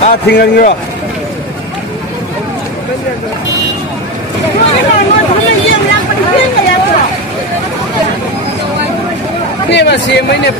아, 팅강이요. Ini masih mainnya.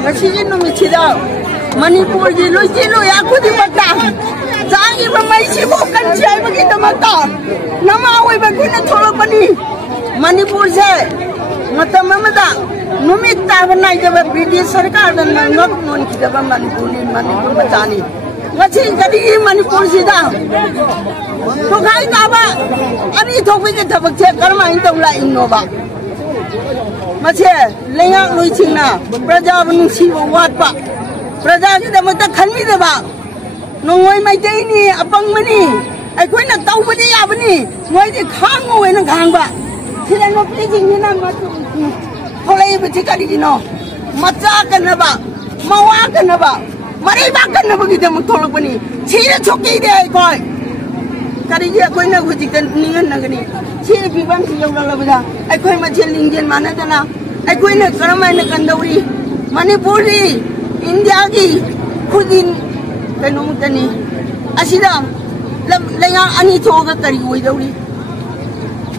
Masih numi cida, Manipur jilu aku di mata. Jangan ramai sibuk kan siapa kita mata. Nama awal begini tolong bani. Manipur saya, mata mata. Numi tak pernah jawab British Sarkar dan nggak non kita Manipur macam ni. Masih jadi Manipur cida. Tu kaya apa? Ani topik kita baca kerana itu lain nova. Masih lengah luicina, Praja menungsi buat pak, Praja kita mata kami dah pak, nongoi macam ini apang mani, aku nak tahu benda apa ni, ngoi di khang ngoi nak khang pak, kita nak beli jenis nama tu, kalau ibu cakap di sini, macam kan apa, mawa kan apa, mari makan apa kita mentolak bani, ciri coki dia koi, kali dia koi nak hujikan ningan nak ni. Ciri bibang si jauh lalu dah. Aku macam linggian mana tu na? Aku ini kerana mana kandauri, Manipuri, India ki, kudin, kenung tani. Asyik lengah ani coba kari woi dauri.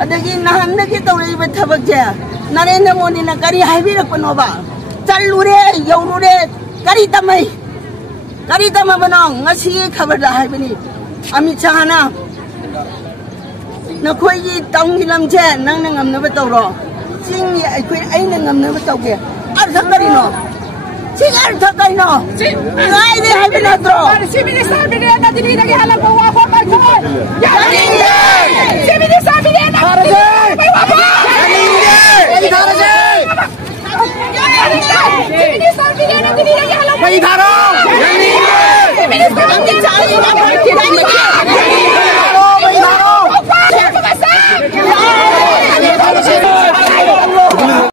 Ada ki nahan nak kita dauri berthabak je. Narendra Modi nak kari highway nak penova. Calure, yaurure, kari tamai benang. Ngasih kabar dah highway ni. Amit Saha na. Nak kau ini tahu hilang je, nang ngam nak betul ro. Sini aku ini ngam nak betul ke? Arthak kari no, sini arthak kari no. Ngai deh hai benar ro. Sini besar benda nak jadi lagi halang bawa apa macam? Jadi, sini besar benda nak. Bawa apa? Jadi, sini besar benda nak jadi lagi halang.